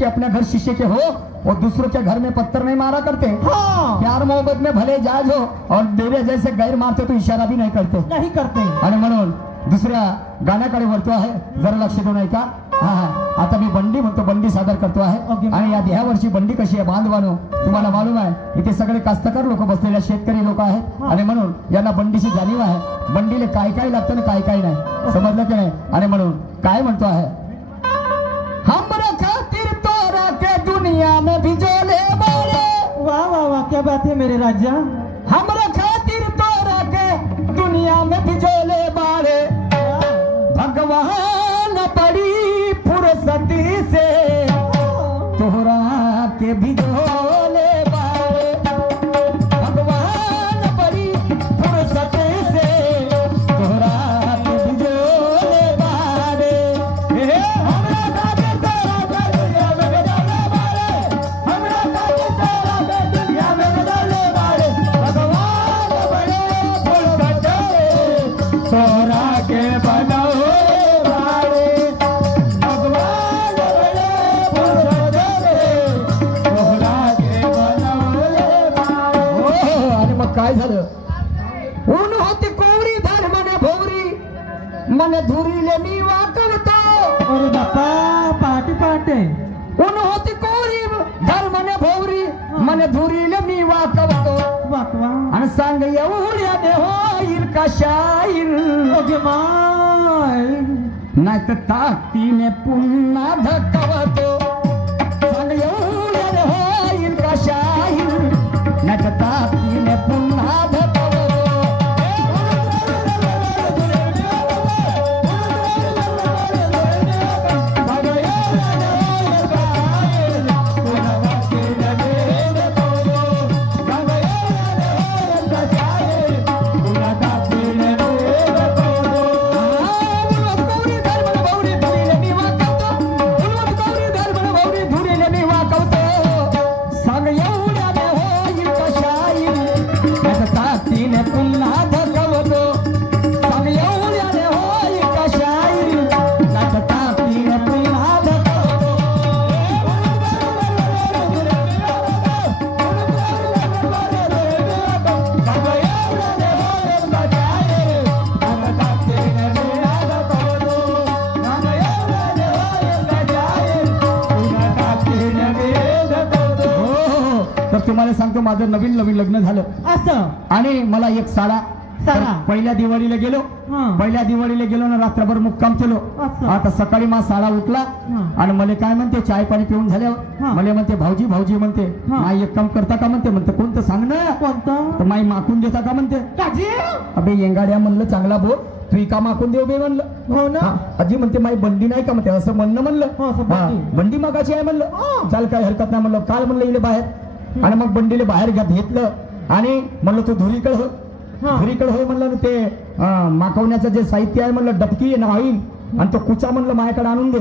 कि अपने घर शीशे के हो और दूसरों के घर में पत्थर नहीं मारा करते। हाँ। प्यार मोहब्बत में भले जायज हो और मेरे जैसे गैर मारते तो इशारा भी नहीं करते। नहीं करते। आणि म्हणून दुसऱ्या गाण्याकडे वळतो आहे, जरा लक्ष देऊ नाही का? हा हा, आता मी बंडी म्हणतो, बंडी सादर करतो आहे। आणि या वर्षी बंडी कशी आहे बांधवानो, तुम्हाला मालूम आहे इथे सगळे कास्तकार लोक बसलेले, शेतकरी लोक आहेत आणि म्हणून यांना बंडीची जाणीव आहे। बंडीले काय काय लागतं आणि काय काय नाही, समजलं की नाही? आणि म्हणून काय म्हणतो आहे, हमरा खातिर तोरा के दुनिया में भिजोले बारे। वाह वाह वाह, क्या बात है मेरे राजा। हमरा खातिर तोरा के दुनिया में भिजोले बारे, भगवान बड़ी फुर्सती से तोहरा के भिजोले बारे, भगवान बड़ी फुर्सती से तोहरा के भिजोले बारे। हमरा खातिर तोरा के दुनिया में भिजोले बारे, हमरा खातिर तोरा के दुनिया में भिजोले बारे, भगवान बड़ी फुर्सती से तोहरा के बनौले बारे, भगवान बड़े फुर्सती से तोहरा के बनौले बारे। हो, आणि मग काय झालं? ऊन होती कोवरी धर्मने भोवरी, मन धुरीले मी वाकवतो। अरे बापा, पहाटे पहाटे। ऊन होती कोवरी धर्मने भोवरी, मन धुरीले मी वाकवतो। वाकवा। आणि सांग एवढ्याने होईल का शाहीर, ओके माय। नाही तर ताकदीने पुन्हा धकवतो। सांग एवढ्याने होईल का शाहीर, नाही तर ताकदीने पुन्हा धकवतो। तुम्हाला सांगतो, माझं नवीन नवीन लग्न झालं असं आणि मला एक साडा पहिल्या दिवाळीला गेलो, पहिल्या दिवाळीला गेलो ना रात्रभर मुक्काम केलो। आता सकाळी मा साडा उठला आणि मला काय म्हणते, चाय पाणी पिऊन झाल्यावर मला म्हणते, भाऊजी भाऊजी म्हणते, माई एक काम करता का म्हणते, म्हणते कोणतं सांग ना, कोणतं? तर माई माखून देता का म्हणते। अबे येंगाड्या म्हणलं, चांगला बोल, तू का माखून देऊ बे म्हणलं। हो ना आजी म्हणते, माई बंडी नाही का म्हणते, असं म्हणणं म्हणलं, बंडी मागाची आहे म्हणलं, चाल काय हरकत नाही म्हणलं। काल म्हणलं इले बाहेर आणि मग बंडीले बाहेर घेतलं आणि म्हणलं तू धुरीकडे हो, धुरीकडे होय म्हणलं, ते माखवण्याचं जे साहित्य आहे म्हणलं, डबकी ना ऑइल आणि तो कुचा म्हणलं माझ्याकडे आणून दे।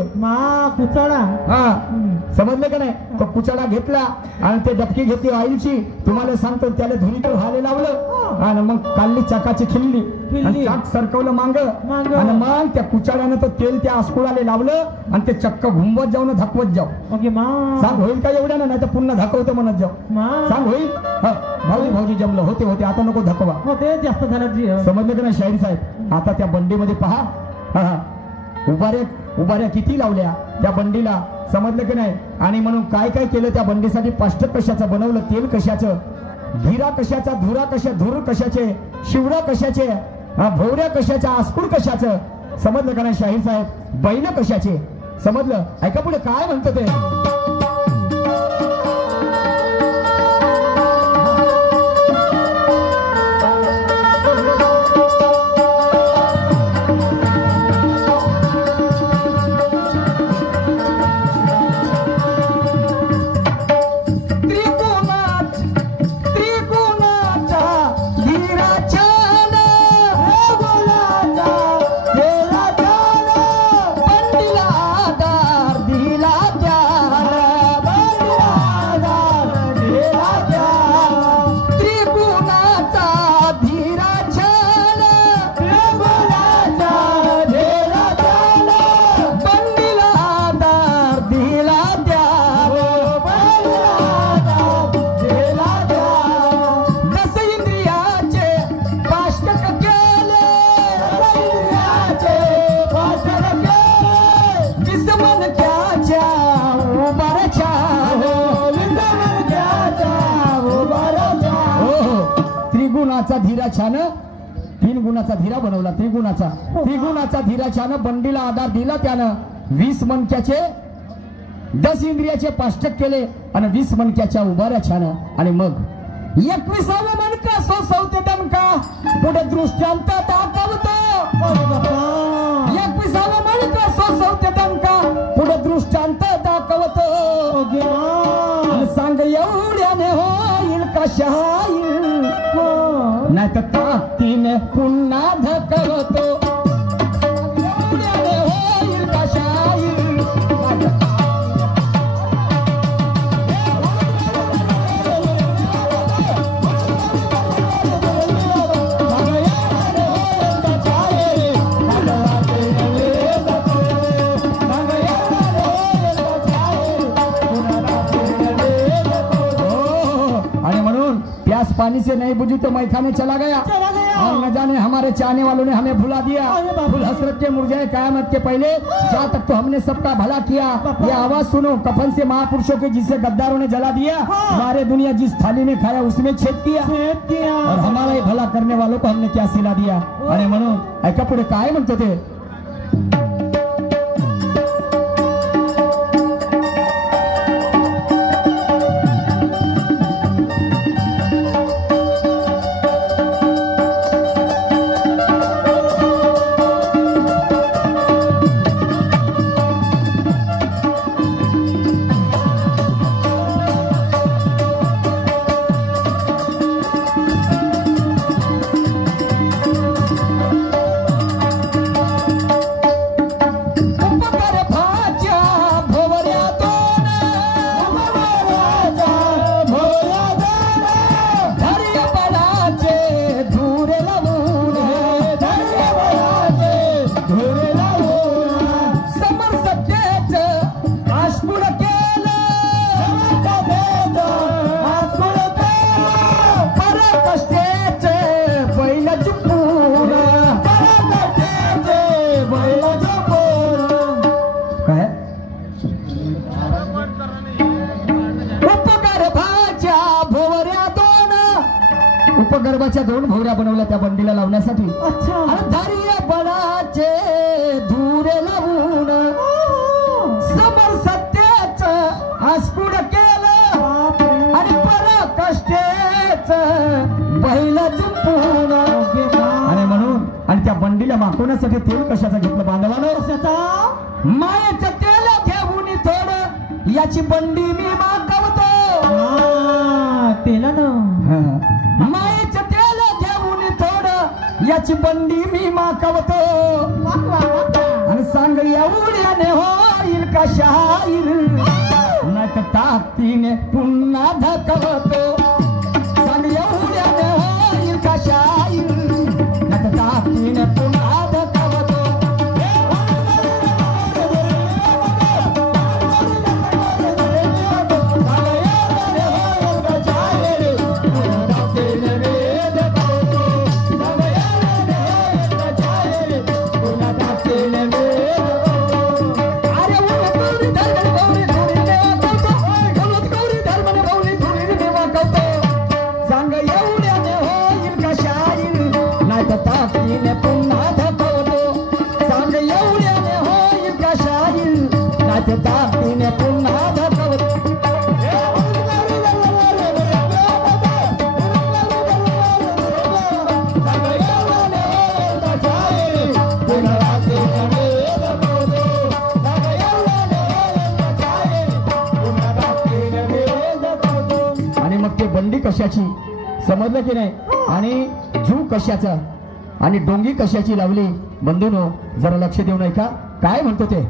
कुचाडा, हा समजलं का नाही? तो कुचाडा घेतला आणि ते डबकी घेतली ऑइलची, तुम्हाला सांगतो त्याला धुरीकडे व्हायला लावलं आणि मग काढली चाकाची खिल्ली आणि चाक सरकवलं मांग आणि मग त्या कुचाड्यानं तो तेल त्या आस्कुळाला लावलं आणि ते चक्क घुमवत जाऊ ना धकवत जाऊ। सांग होईल का एवढ्या ना, नाही तर पुन्हा धकवतो म्हणत जाऊ। सांग होईल? भाऊजी भाऊजी जमलं, होते होते, आता नको धकवा, होते जास्त झालं। समजलं का नाही शाहीर साहेब? आता त्या बंडीमध्ये पहा, उभाऱ्या किती लावल्या त्या बंडीला, समजलं की नाही? आणि म्हणून काय काय केलं त्या बंडीसाठी, पाष्टक कशाचं बनवलं, तेल कशाचं, गिरा कशाचा, धूर कशाचे, शिवरा कशाचे, भोवऱ्या कशाच्या, आस्कुड कशाचं, समजलं का नाही शाहीर साहेब? बैल कशाचे, समजलं? ऐका पुढे काय म्हणतो ते, गुणाचा धीरा छान 3 गुणाचा धीरा बनवला त्रिगुणाचा धीरा छान बंडीला आधार दिला त्यानं 20 मणक्याचे 10 इंद्रियाचे पाष्टक केले आणि 20 मणक्याच्या उभाऱ्या छान आणि मग 21वा मणका सोसवते दणका पुढे दृष्टांत दाखवतो 21वा मणका सोसवते दणका पुढे दृष्टांत दाखवतो सांग एवढ्याने होईल का शाहीर नाही तर ताकदीने पुन्हा धकवतो एवढ्याने होईल का शाहीर प्यास पानी से नहीं बुझी तो मैखाने चला गया और न जाने हमारे चाहने वालों ने हमें भुला दिया फुल हसरत के मुरझाए कयामत के पहले जहाँ तक तो हमने सबका भला किया ये आवाज सुनो कफन से महापुरुषों के जिसे गद्दारों ने जला दिया हमारे दुनिया जिस थाली में खाया उसमें छेद किया और हमारा ये भला करने वालों को हमने क्या सिला दिया अरे म्हणून ऐका पुढे काय म्हणतो ते उपगर्भाच्या 2 भोवऱ्या बनवल्या त्या बंडीला लावण्यासाठी धार्य बळाचे धुरे लावून समर सत्याच आस्कुड केलं आणि पराकष्टेच बैल जुंपून आणि म्हणून आणि त्या बंडीला माखवण्यासाठी तेल कशाचं घेतलं बांधवानं मायेचं तेल घेऊन थोडं याची बंडी मी मागवतो तेलानं मायेचं तेल घेऊन थोडं याची बंडी मी मागवतो आणि सांग एवढ्याने होईल का शाहीर नाही तर ताकदीने पुन्हा धकवतो सांग एवढ्याने होईल का शाहीर नाही तर ताकदीने पुन्हा धकवतो ताकदीने पुन्हा धकवतो सांग एवढ्याने होईल का शाहीर नाही तर ताकदीने पुन्हा धकवतो आणि मग ते बंडी कशाची समजलं की नाही आणि जीव कशाचा आणि डोंगी कशाची लावली बंधूनो जरा लक्ष देऊ नये का काय म्हणतो ते